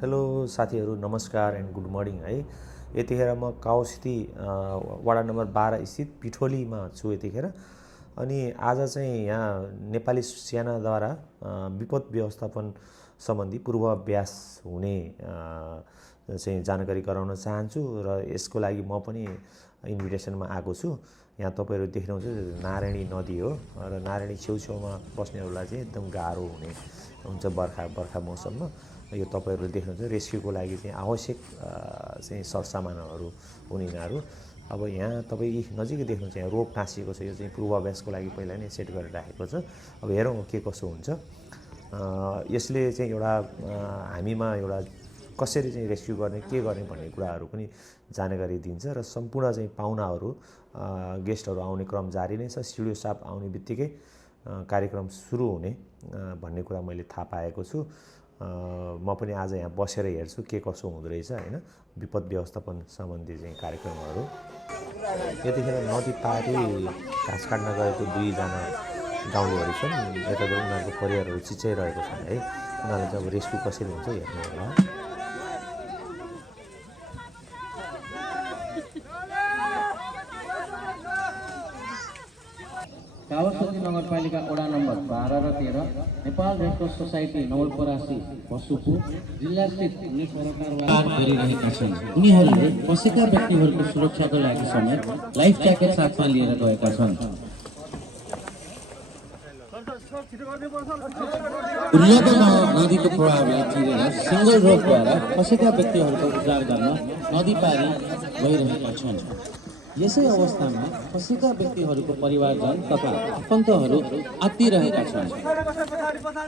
Hello साथीहरू, नमस्कार and good morning है। यतिखेर म काउसिटी वडा नम्बर 12 स्थित पिठोलीमा छु यतिखेर। अनि आज चाहिँ यहाँ नेपाली सेनाद्वारा विपद व्यवस्थापन सम्बन्धी पूर्वाभ्यास हुने चाहिँ जानकारी गराउन चाहन्छु र यसको लागि म पनि इन्भिटेसनमा आएको छु। यहाँ तपाईँहरू देख्नुहुन्छ नारायणी नदी हो र नारायणी छेउछेउमा बस्नेहरूलाई चाहिँ एकदम गाह्रो हुन्छ बर्खा मौसममा। यो तपाईँहरूले देख्नुहुन्छ रेस्क्युको लागि चाहिँ आवश्यक चाहिँ सरसामानहरू हुने यिनीहरू। अब यहाँ तपाईँ नजिकै देख्नुहुन्छ यहाँ रोप टाँसिएको छ। यो चाहिँ पूर्वाभ्यासको लागि पहिला नै सेट गरेर राखेको छ। अब हेरौँ के कसो हुन्छ। यसले चाहिँ एउटा हामीमा एउटा कसरी चाहिँ रेस्क्यु गर्ने के गर्ने भन्ने कुराहरू पनि जानकारी दिन्छ र सम्पूर्ण चाहिँ पाहुनाहरू गेस्टहरू आउने क्रम जारी नै छ। स्टुडियो स्टाफ आउने बित्तिकै कार्यक्रम सुरु हुने भन्ने कुरा मैले थाहा पाएको छु। म पनि आज यहाँ बसेर हेर्छु के कसो हुँदो रहेछ होइन, विपद व्यवस्थापन सम्बन्धी चाहिँ कार्यक्रमहरू। यतिखेर नदी पारी घाँस काट्न गएको दुईजना गाउँलेहरू छन्। यतातिर उनीहरूको परिवारहरू चिच्याइरहेको छन् है। उनीहरूले चाहिँ अब रेस्क्यु कसरी हुन्छ हेर्नु होला। कावासोती नगरपालिका वडा नम्बर 12 र 13 Nepal red cross society Nawalparasi Pashupur जिल्लास्थित सरकारवाला गरिरहेका छन्। उनीहरूले फँसेका व्यक्तिहरूको सुरक्षाको लागि समेत लाइफ ज्याकेट साथमा लिएर गएका छन्। उल्लेखनीय नदीको प्रभावलाई चिरेर सिङ्गल रोपद्वारा फँसेका व्यक्तिहरूको उद्धार गर्न नदी पारी गइरहेका छन्। यसै अवस्थामा फँसेका व्यक्तिहरूको परिवारजन तथा आफन्तहरू आत्तिरहेका छन्।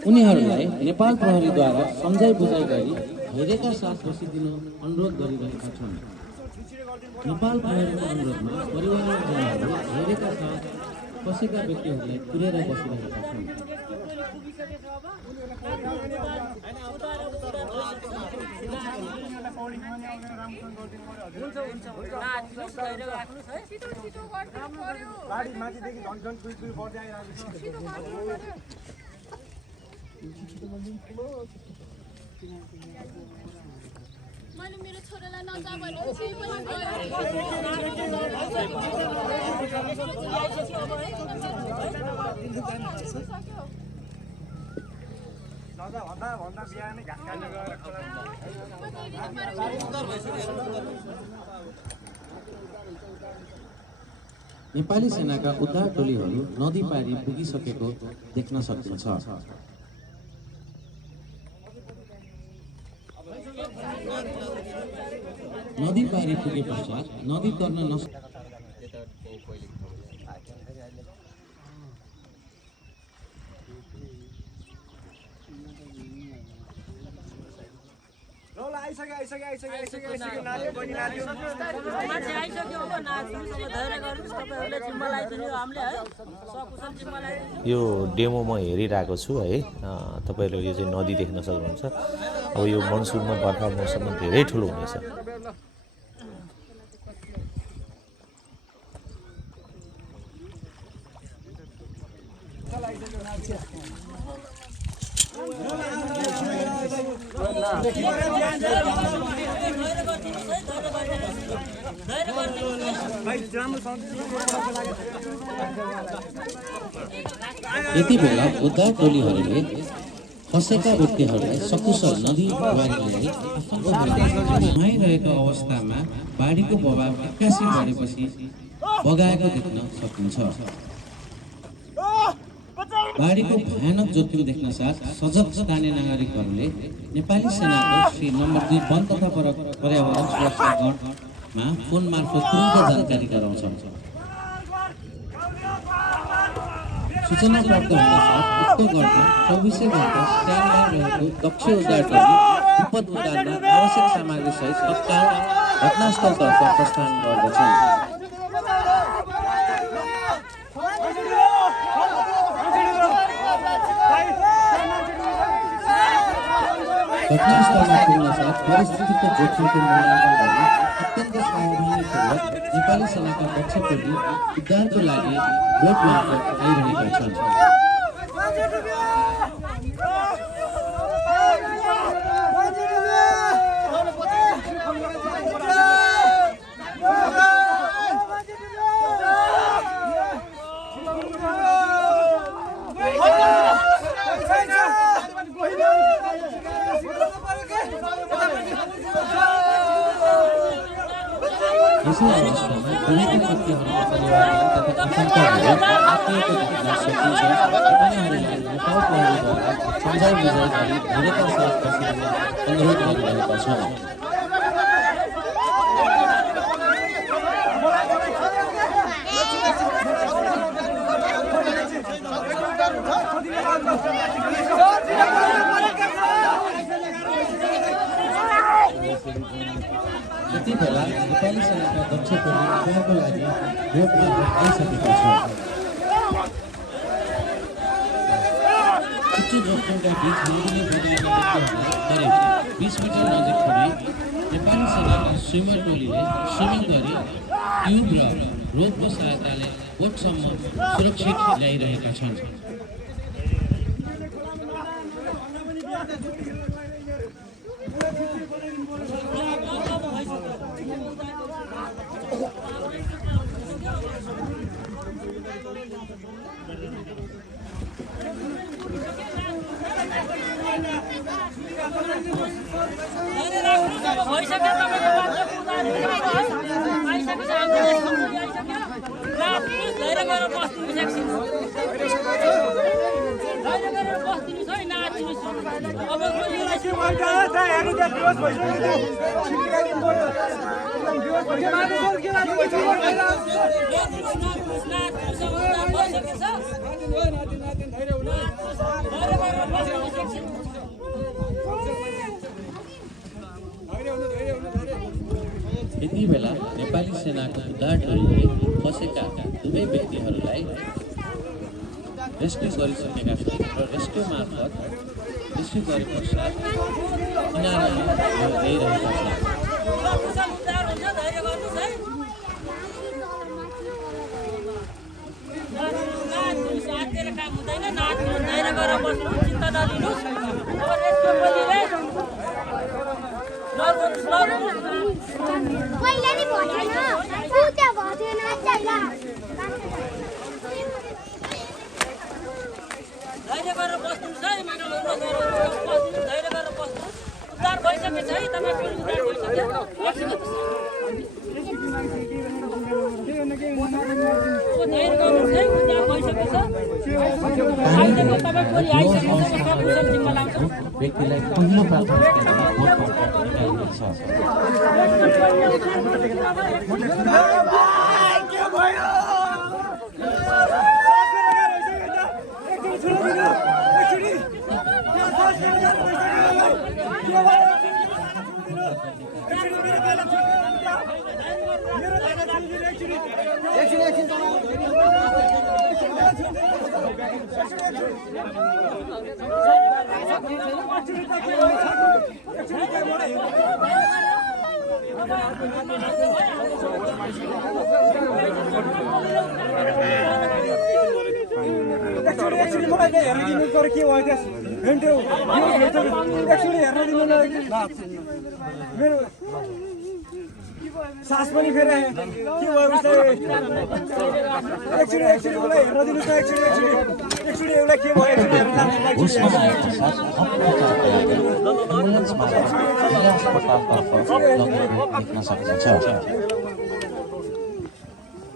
उनीहरूलाई नेपाल प्रहरीद्वारा सम्झाइ बुझाइ गरी धैर्यका साथ बसिदिनु अनुरोध गरिरहेका छन्। नेपाल प्रहरीको अनुरोधमा परिवारजनहरू धैर्यका साथ फँसेका व्यक्तिहरूलाई कुरेर बसिरहेका छन्। मैले मेरो छोरालाई नजा भनेर नेपाली सेनाका उद्धार टोलीहरू नदी पारी पुगिसकेको देख्न सकिन्छ। नदी पारी पुगे पश्चात नदी तर्न यो डेमो म हेरिरहेको छु है। तपाईँहरूले यो चाहिँ नदी देख्न सक्नुहुन्छ। अब यो मनसुनमा बर्खा मौसममा धेरै ठुलो हुनेछ। यति बेला उद्धार टोलीहरूले फँसेका व्यक्तिहरूलाई सकुशल नदी नआइरहेको अवस्थामा बाढीको प्रभाव 81 बढेपछि बगाएको देख्न सकिन्छ। बाढीको भयानक जोखिम देख्न साथ सजग स्थानीय नागरिकहरूले नेपाली सेनाको श्री नम्बर 2 वन तथा पर्यावरण सुरक्षा गणमा फोन मार्फत तुरुन्त जानकारी गराउँछन्। सूचना प्राप्त हुनसाथ उक्त गणमा 24 घण्टा स्ट्यान्डमा रहेको दक्ष उद्धार टोली विपद उद्धारमा आवश्यक सामग्री सहित तत्काल घटनास्थलतर्फ प्रस्थान गर्दछन्। घटनास्थलमा पुग्नसाथ परिस्थितिको जोखिमको मूल्याङ्कन गरी अत्यन्त सावधानीपूर्वक नेपाली सेनाका दक्ष टोली उद्धारको लागि बोट मार्फत आइरहेका छन्। यसै अवस्थामा दुवैका व्यक्तिहरूका परिवारजन तथा आफन्तहरूले आत्मीयको घटना सकिन्छ उनीहरूलाई नेपाल प्रहरीद्वारा सम्झाइ बुझाइ गरी धेरैका साथ बसिरहने अनुरोध गरिरहेका छन्। यति बेला नेपाली सेनाका दक्ष टोली बिहाको लागि भोटमा आइसकेका छन्। उच्च जोखिमका बीच हिँड्ने व्यक्तिहरूले करिब 20 मिटर नजिक पुगे नेपाली सेनाका स्विमर टोलीले स्विमिङ गरी ट्युब र रोपको सहायताले बोटसम्म सुरक्षित ल्याइरहेका छन्। यति बेला नेपाली सेनाको उद्धार टोलीले फसेका दुवै व्यक्तिहरूलाई रेस्क्यु गरिसकेका छन् र रेस्क्यु मार्फत रेस्क्यु गरे पश्चात किनारामा ल्याइरहेका छन्। व्यक्तिलाई पहिलो प्राथमिकता सास पनि फेरि के भयो उसले एक्चुअली उसलाई हेर्न दिनु त एक्चुअली उसलाई के भयो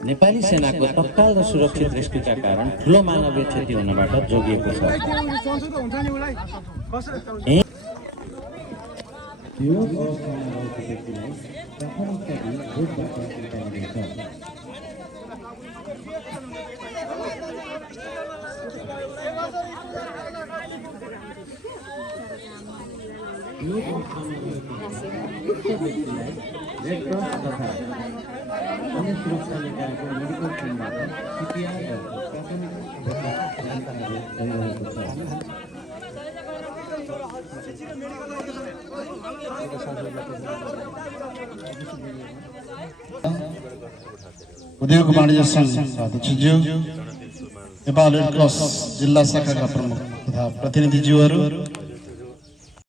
नेपाली सेनाको तत्काल र सुरक्षित रेस्क्युका कारण ठूलो मानवीय क्षति हुनबाट जोगिएको छ। रेड क्रस तथा अन्य सुरक्षा निकायको मेडिकल टिमबाट सीपीआर र प्राथमिक जानकारी गरिरहेको छ। उद्योग वाणिज्य संघ अध्यक्षज्यू, नेपाल रेड क्रस जिल्ला शाखाका प्रमुख तथा प्रतिनिधिज्यूहरू,